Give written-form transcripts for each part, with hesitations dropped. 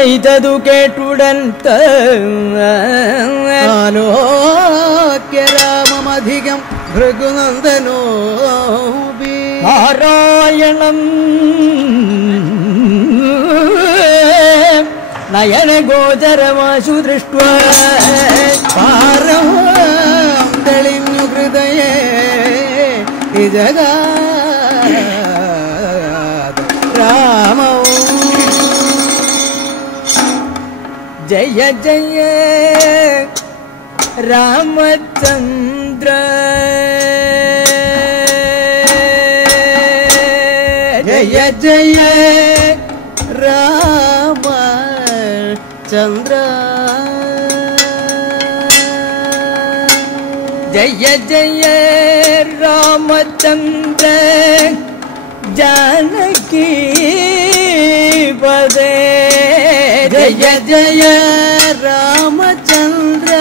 ചെയ്തതു കേട്ടുടൻ ആലോക്യരാമമധികം ഭൃഗുനന്ദനോ നാരായണം നയനഗോചരമാശു ദൃഷ്ട്വാ പാരം തെളിഞ്ഞു ഹൃദയേ രാമവും ജയ ജയ രാമചന്ദ്ര ജയ ജയ രാമചന്ദ്ര ജയ ജയ രാമചന്ദ്ര जानकी पदे जय जय रामचंद्र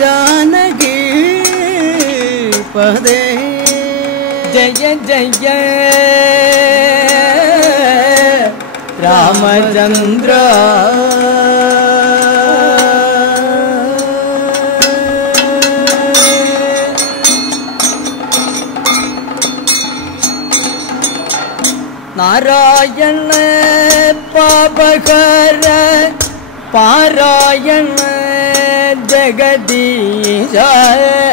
जानकी पदे जय जय रामचंद्र नारायण पापकर पारायण जगदीश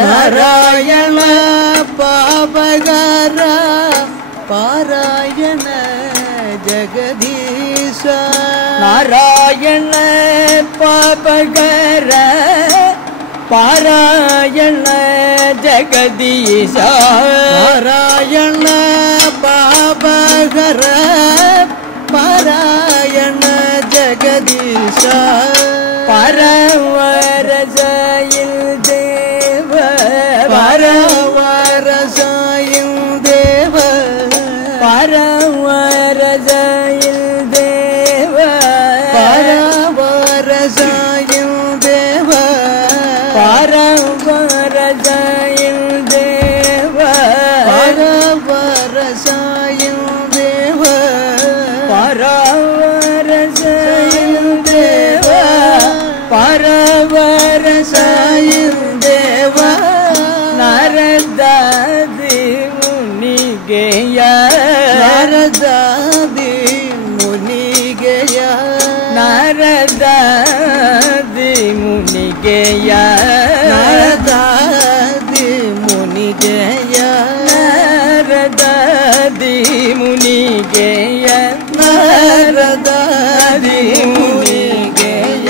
नारायण पापकर पारायण जगदीश नारायण पापकर पारायण जगदीश नारायण पापकर पारायण जगदीश परवरसायिल देव परवरसायिल देव परवरसायिल देव परवरसायिल देव परवरसायिल देव परवरसायिल देव परवरसायिल देव परवरसायिल देव नारदादि मुनिगेय नारदादि मुनिगेय नारदादि मुनिगेय नारदादि मुनिगेय नारदादि मुनिगेय नारदादि मुनिगेय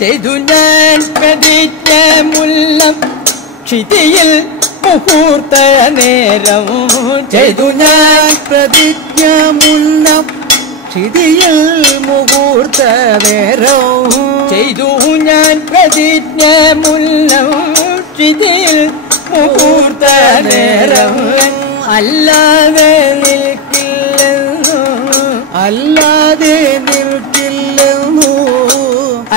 ചെയ്തു ഞാൻ പ്രതിജ്ഞ മുല്ലം ക്ഷിതിയിൽ മുഹൂർത്ത നേരം ചെയ്തു ഞാൻ പ്രതിജ്ഞ മുന്നം ക്ഷിതിയിൽ മുഹൂർത്ത നേരം ചെയ്തു ഞാൻ പ്രതിജ്ഞ മുല്ലം ക്ഷിതിയിൽ മുഹൂർത്ത നേരം അല്ലാതെ നിൽക്കില്ലെന്നു അല്ലാതെ നിൽക്കില്ലെന്നു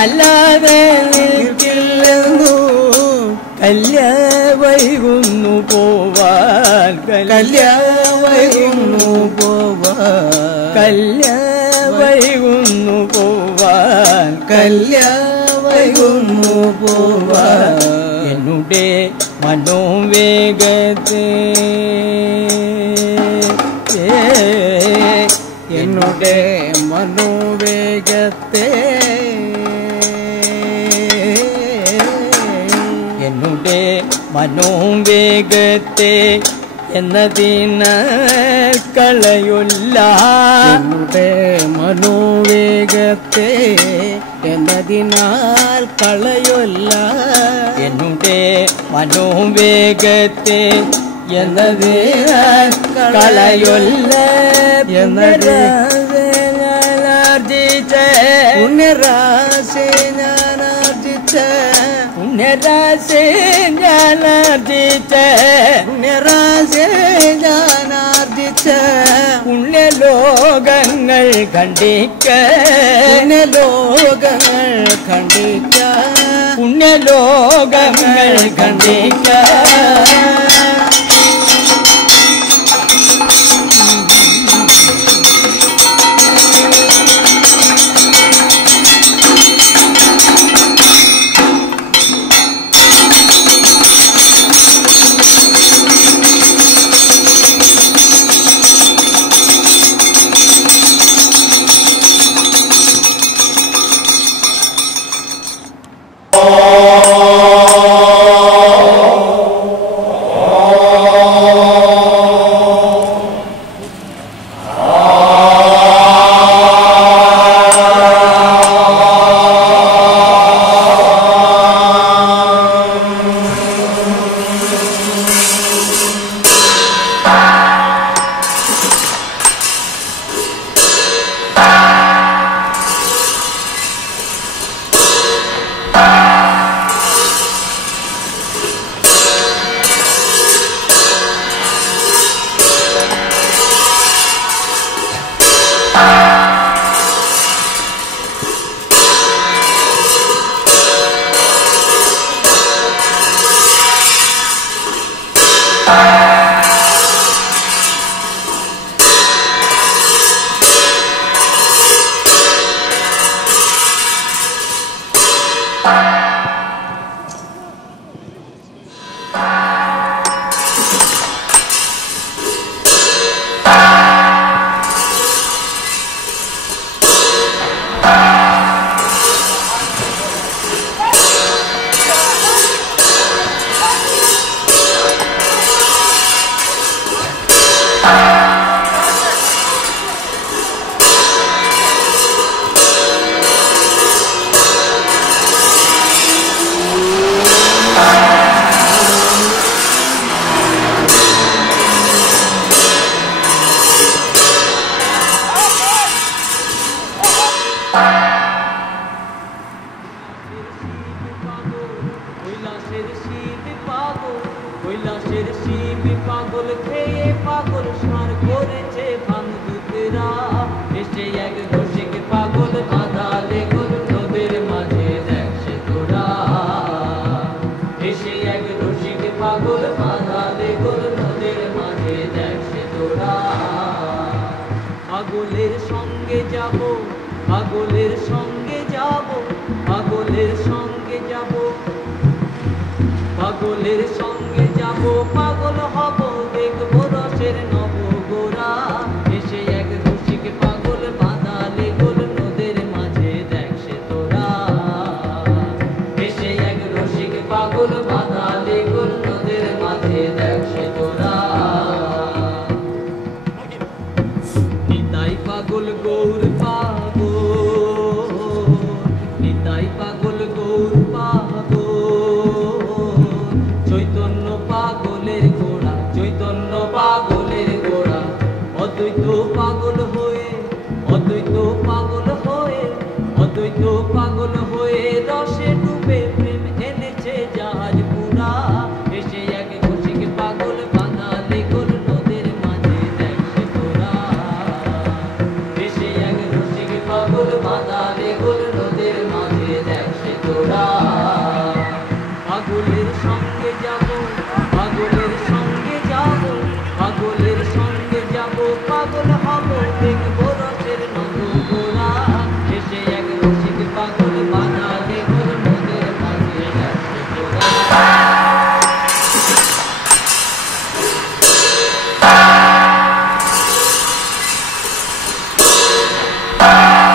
അല്ലാതെ നിൽക്കില്ലെന്നു കല്യാവൈകുന്നു പോവാൻ കല്യാവൈകുന്നു പോവാൻ കല്യാവൈകുന്നു പോവാൻ കല്യാവൈകുന്നു പോവാൻ എന്നുടെ മനോവേഗത്തെ എന്നുടെ മനോവേഗത്തെ എന്നുടെ മനോവേഗത്തെ എന്നതിന കളയൊല്ല എന്നുടെ മനോവേഗത്തെ എന്നതിനാൽ കളയൊല്ല എന്നുടെ മനോവേഗത്തെ എന്നതിനാൽ കളയൊല്ല എന്നതിനാർജിച്ച പുണ്യരാശി ഞാനാർജിച്ച പുണ്യരാശി ഞാനാർജിച്ച പുണ്യരാശി ഞാനാർജിച്ച പുണ്യലോകങ്ങൾ ഖണ്ഡിക്ക പുണ്യലോകങ്ങൾ ഖണ്ഡിക്ക പുണ്യലോകങ്ങൾ കണ്ടിക്ക পাগলের সঙ্গে যাব, পাগলের সঙ্গে যাব, পাগলের সঙ্গে যাব, পাগলের সঙ্গে যাব, পাগল হব দেখব রসের নবগোরা। এসে এক রসিক পাগল বাঁধালে গোল নদের মাঝে দেখ সে তোরা। এসে এক রসিক পাগল বাঁধালে গোল নদের মাঝে দেখ সে তোরা। নিতাই পাগল গৌর পাগল, নিতাই পাগল গৌর পাগল, চৈতন্য পাগলের গোড়া, চৈতন্য পাগলের গোড়া। অদ্বৈত পাগল হয়ে, অদ্বৈত পাগল হয়ে, অদ্বৈত পাগল হয়ে রসে ডুবে প্রেম এনেছে জাহাজ পুরা। এসে এক রসিক পাগল বাঁধালে গোল নদের মাঝে দেখ সে তোরা। এসে এক রসিক পাগল বাঁধালে গোল নদের মাঝে দেখ সে তোরা। পাগলের সঙ্গে যাব, পাগলের সঙ্গে যাব, পাগলের সঙ্গে যাব, পাগল হব দেখব রসের নবগোরা। এসে এক রসিক পাগল বাঁধালে গোল নদের মাঝে দেখ সে তোরা। Ah!